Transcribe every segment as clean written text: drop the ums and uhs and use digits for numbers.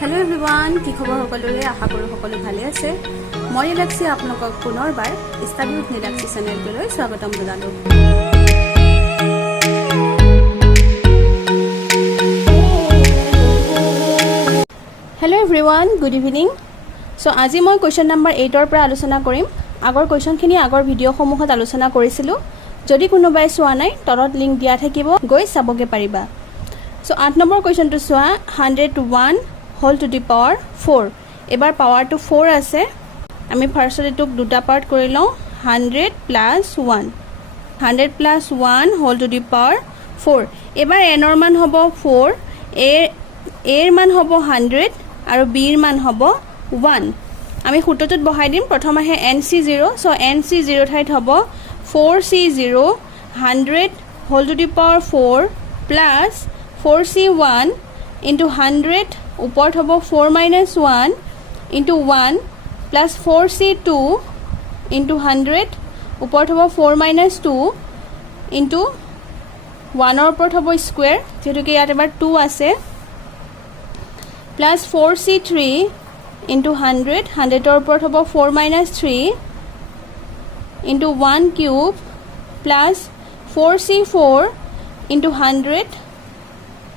hello everyone কি খবৰ সকলোৰে আশা কৰো সকলো ভালে আছে মই ৰিলাক্সি আপোনালোকক পুনৰবাৰ ষ্টাডি উইথ ৰিলাক্সি চেনেললৈ স্বাগতম জনালো hello everyone good evening so আজি মই কোৱেশ্চন নম্বৰ 8 ৰ পৰা আলোচনা কৰিম আগৰ কোৱেশ্চনখিনি আগৰ ভিডিও সমূহত আলোচনা কৰিছিলো যদি কোনোবাই চোৱা নাই তলত লিংক দিয়া থাকিব গৈ চাবগে পাৰিবা সো 8 নম্বৰ কোৱেশ্চনটো চোৱা 101 whole to the power 4 এবাৰ পাৱাৰ টু 4 আছে আমি ফাৰ্স্টত এটুক দুটা পাৰ্ট কৰি লওঁ 100 plus 1 100 plus 1 whole to the power 4 এবাৰ n ৰ মান হ'ব 4 a এৰ মান হ'ব 100 আৰু b ৰ মান হ'ব 1 আমি সূত্ৰটোত বহাই দিম প্ৰথম আহে nc0 সো nc0 ঠাইত হ'ব 4c0 100 whole to the power 4 plus 4c1 into 100 ऊपर होबो 4 minus 1 into 1 plus 4c2 into 100 ऊपर होबो 4 minus 2 into 1 ऊपर होबो स्क्वायर जेतु के यात एबार 2 আছে plus 4c3 into 100 100 ऊपर होबो 4 minus 3 into 1 cube plus 4c4 into 100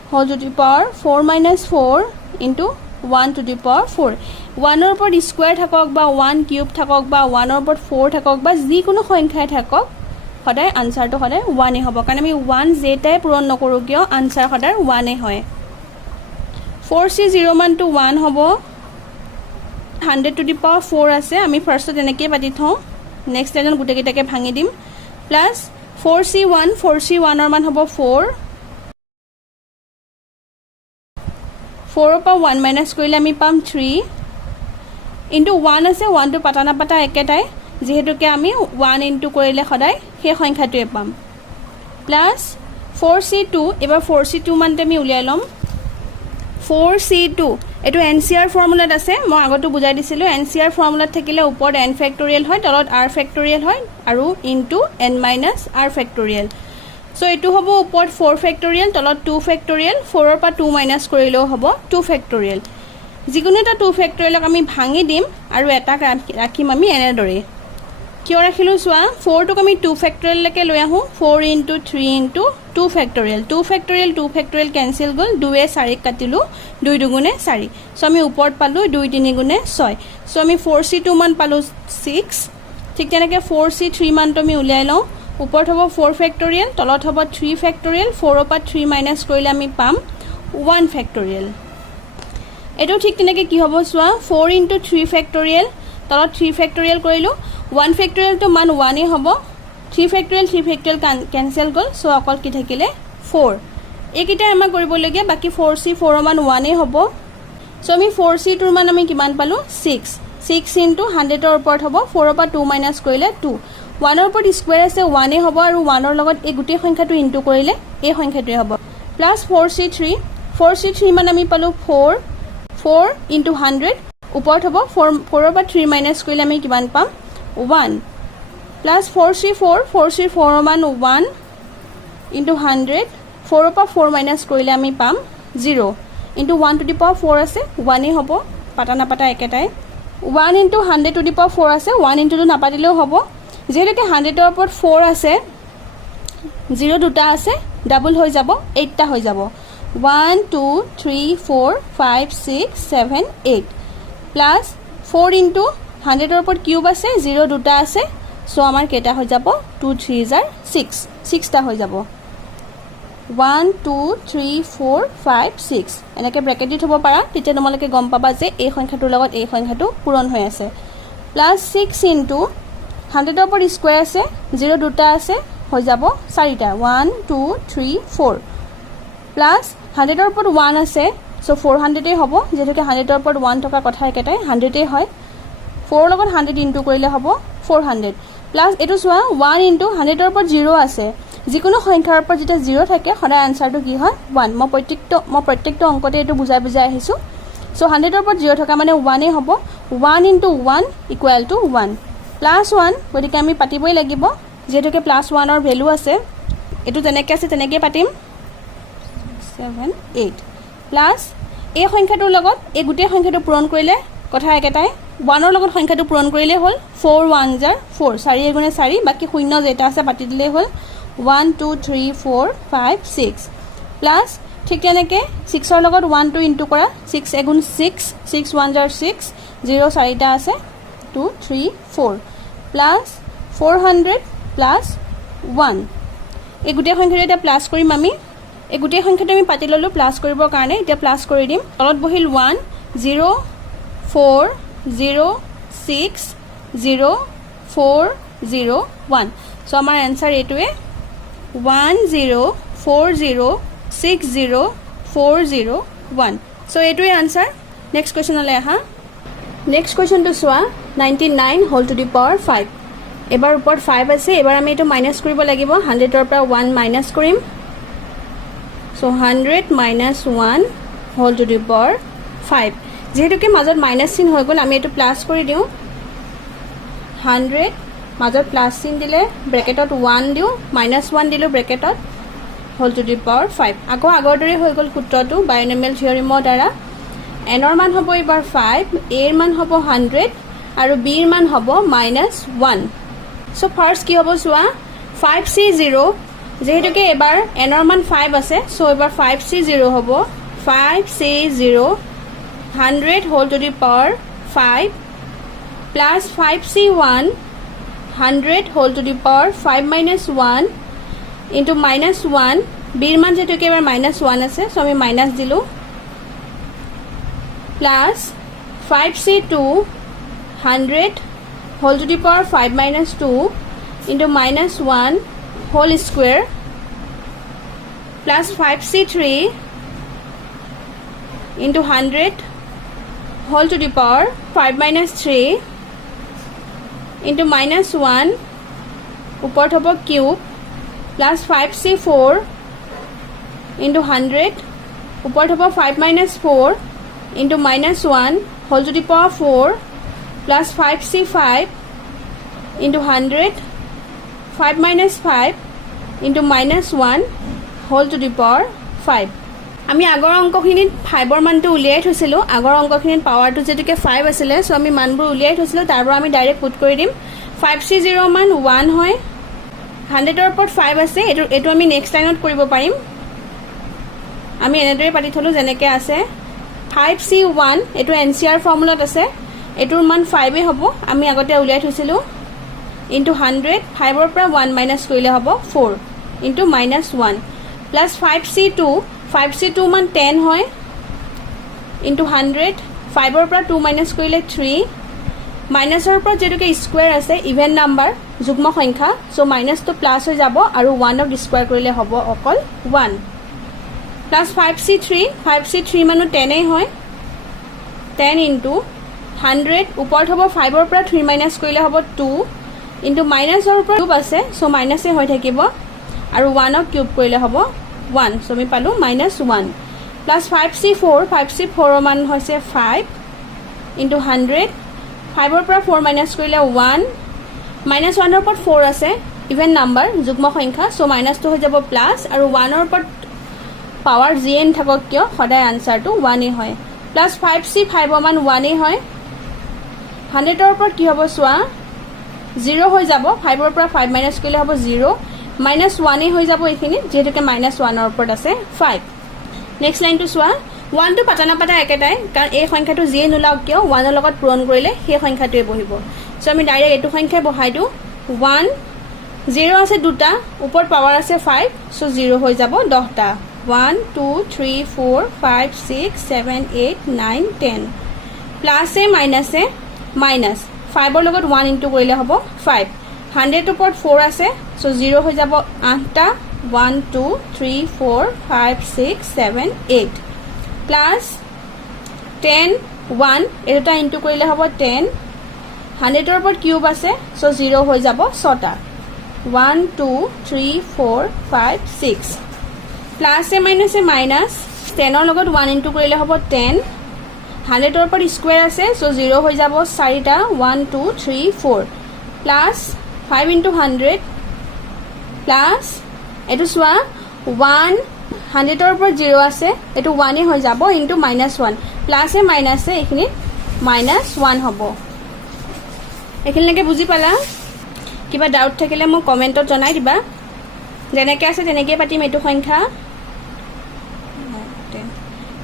whole to the power 4 minus 4 into 1 to the power 4 1 ৰ ওপৰত স্কয়াৰ থাকক বা 1 কিউব থাকক বা 1 ৰ ওপৰত 4 থাকক বা যি কোনো সংখ্যাই থাকক সদায় আনসাৰটো সদায় 1 এ হ'ব কাৰণ আমি 1 যেটাই পূৰণ নকৰো কিয় আনসাৰ সদায় 1 এ হয় 4c0 মান টু 1 হ'ব 100 to the power 4 আছে আমি ফাৰ্স্টত এনেকৈ পাতি থওঁ নেক্সট লাইনত গুটেকেটাকে ভাঙি দিম প্লাস 4c1 ৰ মান হ'ব 4 4 पर 1 माइनस কৰিলে আমি পাম 3 into 1 আছে 1 টু পাতা না পাতা একেটাই যেহেতুকে আমি 1 ইনটু কৰিলে সদায় সেই সংখ্যাটোৱে পাম প্লাস 4c2 এবাৰ 4c2 মানতে আমি উলিয়াই লম 4c2 এটো এনসিআৰ ফৰ্মুলাত আছে মই আগতো বুজাই দিছিলো এনসিআৰ ফৰ্মুলাত থাকিলে ওপৰত n ফেক্টৰিয়েল হয় তলত r ফেক্টৰিয়েল হয় আৰু into n minus r factorial so এটো হ'ব ওপৰত 4 ফেক্টৰিয়েল তলত 2 ফেক্টৰিয়েল 4 ৰ পৰা 2 মাইনাস কৰিলেও হ'ব 2 ফেক্টৰিয়েল যিকোনো এটা 2 ফেক্টৰিয়েলক আমি ভাঙি দিম আৰু এটা ৰাখিম আমি এনেদৰে কিয় ৰাখিলো চোৱা 4 টোক আমি 2 ফেক্টৰিয়েল লৈকে লৈ আহো 4 into 3 into 2 factorial 2 factorial cancel গল 2 এ 4 কাটিলো 2 দুগুণে 4 সো আমি ওপৰত পালো 2 3 গুণে 6 সো আমি 4c2 মান পালো 6 ঠিক তেনেকৈ 4c3 মানটো আমি উলিয়াই লওঁ ऊपर होबो 4 फैक्टोरियल तলত होबो 3 फैक्टोरियल 4 ৰ পৰা 3 মাইনাস কৰিলে আমি পাম 1 फैक्टोरियल এটো ঠিক তেনেকৈ কি হ'ব সোৱা 4 into 3 फैक्टोरियल তলত 3 फैक्टोरियल কৰিলো 1 फैक्टोरियल তো মান 1 এ হ'ব 3 फैक्टोरियल कैंसिल গল সো অকল কি থাকিলে 4 একিটা আমাৰ কৰিব লাগে বাকি 4c4 ৰ মান 1 এ হ'ব সো আমি 4c2 ৰ মান আমি কিমান পালো 6 into 100 ৰ ওপৰত হ'ব 4 ৰ পৰা 2 মাইনাস কৰিলে 2 1 ৰ ওপৰত স্কয়াৰ আছে 1 এ হ'ব আৰু 1 ৰ লগত এই গুটি সংখ্যাটো ইনটু কৰিলে এই সংখ্যাটোই হ'ব প্লাস 4c3 মান আমি পালো 4 into 100 ওপৰত হ'ব 4 ৰ পৰা 3 মাইনাস কৰিলে আমি কিমান পাম 1 প্লাস 4c4 ৰ মান 1 into 100 4 ৰ পৰা 4 মাইনাস কৰিলে আমি পাম 0 into 1 to the power 4 আছে 1 এ হ'ব পাতা না পাতা একেটাই 1 into 100 to the power 4 আছে 1 into তো নাপাতিলেও হ'ব যেহেতুকে 100 ৰ ওপৰত 4 আছে 0 দুটা আছে ডাবল হৈ যাব 8 টা হৈ যাব 1 2 3 4 5 6 7 8 প্লাস 4 into 100 ৰ ওপৰত কিউব আছে 0 দুটা আছে সো আমাৰ কেটা হৈ যাব 2 3 are 6 টা হৈ যাব 1 2 3 4 5 6 এনেকৈ ব্ৰেকেট দি থব পাৰা তেতিয়া তোমালোকে গম পাবা যে এই সংখ্যাটোৰ লগত এই সংখ্যাটো পূৰণ হৈ আছে প্লাস 6 into 100 ৰ ওপৰত স্কয়াৰ আছে 0 দুটা আছে হৈ যাব 4টা 1 2 3 4 প্লাস 100 ৰ ওপৰত 1 আছে সো 400 এ হ'ব যেহেতুকে 100 ৰ ওপৰত 1 থকা কথা একেটাই 100 এ হয় 4 লগত 100 ইনটু কৰিলে হ'ব 400 প্লাস এটো চোৱা 1 into 100 ৰ ওপৰত 0 আছে যিকোনো সংখ্যাৰ ওপৰত যেটা 0 থাকে সদায় আনসাৰটো কি হয় 1 মই প্ৰত্যেকটো অংকতে এটো বুজাই আহিছো সো 100 ৰ ওপৰত 0 থকা মানে 1 এ হ'ব 1 into 1 equal to 1 প্লাস 1 গতিকে আমি পাতিবই লাগিব যেহেতুকে প্লাস 1 ৰ ভ্যালু আছে এটো তেনেকৈ আছে তেনেকৈ পাতিম 7 8 প্লাস এই সংখ্যাটোৰ লগত এই গোটেই সংখ্যাটো পূৰণ কৰিলে কথা একেটাই 1ৰ লগত সংখ্যাটো পূৰণ কৰিলে হ'ল 4 1 জাৰ 4 4 এগুণে 4 বাকি শূন্য যেটা আছে পাতি দিলে হ'ল 1 2 3 4 5 6 প্লাস ঠিক তেনেকৈ 6ৰ লগত 1 2 ইনটু কৰা 6 এগুণ 6 6 1 জাৰ 6 0 4টা আছে 2 3 4 প্লাস 400 প্লাস 1 এই গোটেই সংখ্যাটো এটা প্লাস কৰিম আমি এই গোটেই সংখ্যাটো আমি পাতি ললো প্লাস কৰিবৰ কাৰণে এটা প্লাস কৰি দিম তলত বহিল 1 0 4 0 6 0 4 0 1 সো আমাৰ आंसर এটোৱে 1 0 4 0 6 0 4 0 1 সো এটোৱে आंसर নেক্সট কোৱেশ্চনলৈ আহা নেক্সট কোৱেশ্চনটো চোৱা 99 হোল টু দি পাৱাৰ 5 এবাৰ ওপৰত 5 আছে এবাৰ আমি এটো মাইনাস কৰিব লাগিব 100 ৰ পৰা 1 মাইনাস কৰিম so 100 minus 1 whole to the power 5 যেহেতুকে মাজত মাইনাস চিন হৈ গল আমি এটো প্লাস কৰি দিও 100 মাজত প্লাস চিন দিলে ব্র্যাকেটত 1 দিও মাইনাস 1 দিলো ব্র্যাকেটত whole to the power 5 আকৌ আগৰ দৰে হৈ গল সূত্ৰটো বাইনোমিয়েল থিওৰিমৰ দ্বাৰা n ৰ মান হ'ব এবাৰ 5 a ৰ মান হ'ব 100 আৰু b ৰ মান হ'ব -1 সো ফাৰ্স্ট কি হ'ব চোৱা 5c0 যেহেতুকে এবাৰ n ৰ মান 5 আছে সো এবাৰ 5c0 হ'ব 5c0 100 whole to the power 5 plus 5c1 100 whole to the power 5 minus 1 into minus 1 b ৰ মান যেহেতুকে এবাৰ -1 আছে সো আমি মাইনাস দিলো plus 5c2 100 whole to the power 5 minus 2 into minus 1 whole square plus 5c3 into 100 whole to the power 5 minus 3 into minus 1 upor hobo cube plus 5c4 into 100 upor hobo 5 minus 4 into minus 1 whole to the power 4 plus 5c5 into 100 5 minus 5 into minus 1 whole to the power 5 আমি আগৰ অংকখিনিত 5 ৰ মানটো উলিয়াই থৈছিলো আগৰ অংকখিনিত পাৱাৰটো যেতুকে 5 আছিল so আমি মানবোৰ উলিয়াই থৈছিলো তাৰপৰা আমি ডাইৰেক্ট পুট কৰি দিম 5c0 মান 1 হয় 100 ৰ ওপৰত 5 আছে এটো আমি নেক্সট লাইনত কৰিব পাৰিম আমি এনেদৰে পাতি থলো যেনেকৈ আছে 5c1 এটো এনচিআৰ ফৰ্মুলাত আছে এটোৰ মান 5 এ হ'ব আমি আগতে উলিয়াই থৈছিলো into 100 5 ৰ পৰা 1 মাইনাস কৰিলে হ'ব 4 into minus 1 plus 5c2 5c2 মান 10 হয় into 100 5 ৰ পৰা 2 মাইনাস কৰিলে 3 মাইনাসৰ পৰা যেটোকে স্কয়াৰ আছে ইভেন নাম্বাৰ যুগ্ম সংখ্যা সো মাইনাস তো প্লাস হৈ যাব আৰু 1 ক স্কয়াৰ কৰিলে হ'ব অকল 1 plus 5c3 মানো 10 এ হয় 10 into 100 ওপৰত হ'ব 5 ৰ পৰা 3 মাইনাস কৰিলে হ'ব 2 into minus or cube আছে so minus এ হৈ থাকিব আৰু 1 ক কিউব কৰিলে হ'ব 1 so আমি পালো -1 plus 5c4 ৰ মান হৈছে 5 into 100 5 ৰ পৰা 4 মাইনাস কৰিলে 1 -1 ৰ ওপৰত 4 আছে ইভেন নাম্বাৰ যুগ্ম সংখ্যা so মাইনাস তো হৈ যাব প্লাস আৰু 1 ৰ ওপৰত পাৱাৰ gn থাকক কিয় সদায় আনসাৰটো 1 এ হয় plus 5c5 ৰ মান 1 এ হয় 100 ৰ ওপৰত কি হ'ব চোৱা 0 হৈ যাব 5 ৰ পৰা 5 মাইনাস কৰিলে হ'ব 0 -1 এ হৈ যাব এখিনি যেহেতুকে -1 ৰ ওপৰত আছে 5 নেক্সট লাইনটো চোৱা 1 টো পাতা না পাতা একেটাই কাৰণ এই সংখ্যাটো যিয়ে নোলাওক কিয় 1 ৰ লগত পূৰণ কৰিলে সেই সংখ্যাটোৱে বহিব সো আমি ডাইৰেক্ট এটো সংখ্যা বহাই দিও 1 0 আছে দুটা ওপৰ পাৱাৰ আছে 5 সো 0 হৈ যাব 10টা 1 2 3 4 5 6 7 8 9 10 প্লাস এ মাইনাস এ মাইনাস 5 ৰ লগত 1 ইনটু কৰিলে হ'ব 5 100 ওপৰত 4 আছে সো 0 হৈ যাব 8টা 1 2 3 4 5 6 7 8 প্লাস 10 1 এটা ইনটু কৰিলে হ'ব 10 100 ৰ ওপৰত কিউব আছে সো 0 হৈ যাব 6টা 1 2 3 4 5 6 প্লাস এ মাইনাস 10 ৰ লগত 1 ইনটু কৰিলে হ'ব 10 100 ৰ ওপৰত স্কয়াৰ আছে সো 0 হৈ যাব 4টা 1 2 3 4 প্লাস 5 into 100 প্লাস এটো সোয়া 1 100ৰ ওপৰত 0 আছে এটো 1 হৈ যাব ইনটু -1 প্লাসে মাইনাসে এখিনি -1 হ'ব এখিনলৈকে বুজি পালা কিবা ডাউট থাকিলে মোক কমেন্টত জনাই দিবা যেনেকৈ আছে তেনেকৈ পাতিম এটো সংখ্যা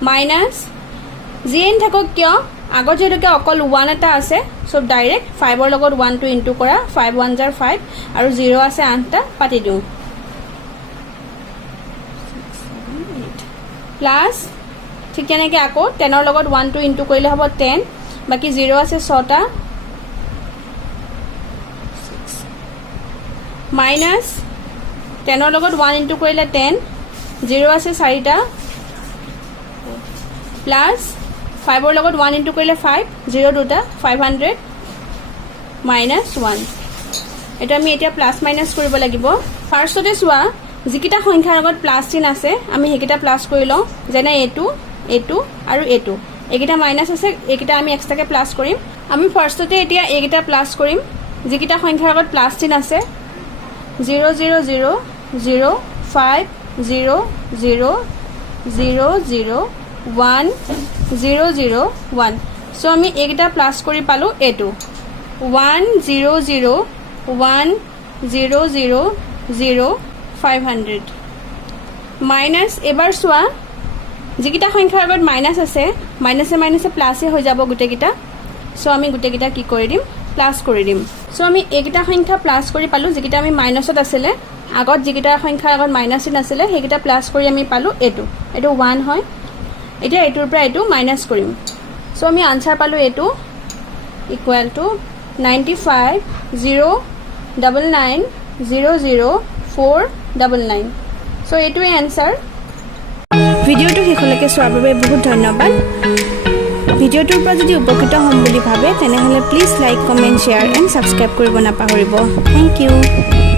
মাইনাস জিএন থাকক কিয় আগত যেটোকে অকল 1 এটা আছে সো ডাইৰেক্ট 5 ৰ লগত 1 টো ইনটু কৰা 5 1 jar 5 আৰু 0 আছে 8টা পাতি দিও প্লাস ঠিক তেনেকৈ আকৌ 10 ৰ লগত 1 টো ইনটু কৰিলে হ'ব 10 বাকি 0 আছে 6টা মাইনাস 10 ৰ লগত 1 ইনটু কৰিলে 10 0 আছে 4টা প্লাস 5 ৰ লগত 1 ইনটু কৰিলে 5 0 দুটা 500 minus 1 এটা আমি এতিয়া প্লাস মাইনাস কৰিব লাগিব ফাৰ্ষ্টতে চোৱা যিকিটা সংখ্যাৰ লগত প্লাস চিন আছে আমি হেকিটা প্লাস কৰি লওঁ যেনে এটো আৰু এটো একিটা মাইনাস আছে একিটা আমি এক্সট্ৰাকে প্লাস কৰিম আমি ফাৰ্ষ্টতে এতিয়া একিটা প্লাস কৰিম যিকিটা সংখ্যাৰ লগত প্লাস চিন আছে 0 0 0 0 5 0 0 0 0 1 0 0 1 সো আমি একিটা প্লাস কৰি পালো এটো 1 0 0 1 0 0 0 500 মাইনাস এবাৰ চোৱা যিকিটা সংখ্যাৰ আগত মাইনাস আছে মাইনাসে মাইনাসে প্লাসে হৈ যাব গুটেকিটা সো আমি গুটেকিটা কি কৰি দিম প্লাস কৰি দিম সো আমি একিটা সংখ্যা প্লাস কৰি পালো যিকিটা আমি মাইনাসত আছিলে আগত যিকিটা সংখ্যাৰ আগত মাইনাস চিন আছিলে হেকিটা প্লাস কৰি আমি পালো এটো 1 হয় এতিয়া এটোৰ পৰা এটো মাইনাস কৰিম সো আমি আনসাৰ পালো এটো ইকুয়াল টু 95 0 99 0 0 4 99 সো এটোৱে আনসাৰ ভিডিওটো শেষলৈকে চোৱাৰ বাবে বহুত ধন্যবাদ ভিডিওটোৰ পৰা যদি উপকৃত হ'ম বুলি ভাবে তেনেহলে please like comment share and subscribe কৰিব নাপাহৰিব থ্যাংক ইউ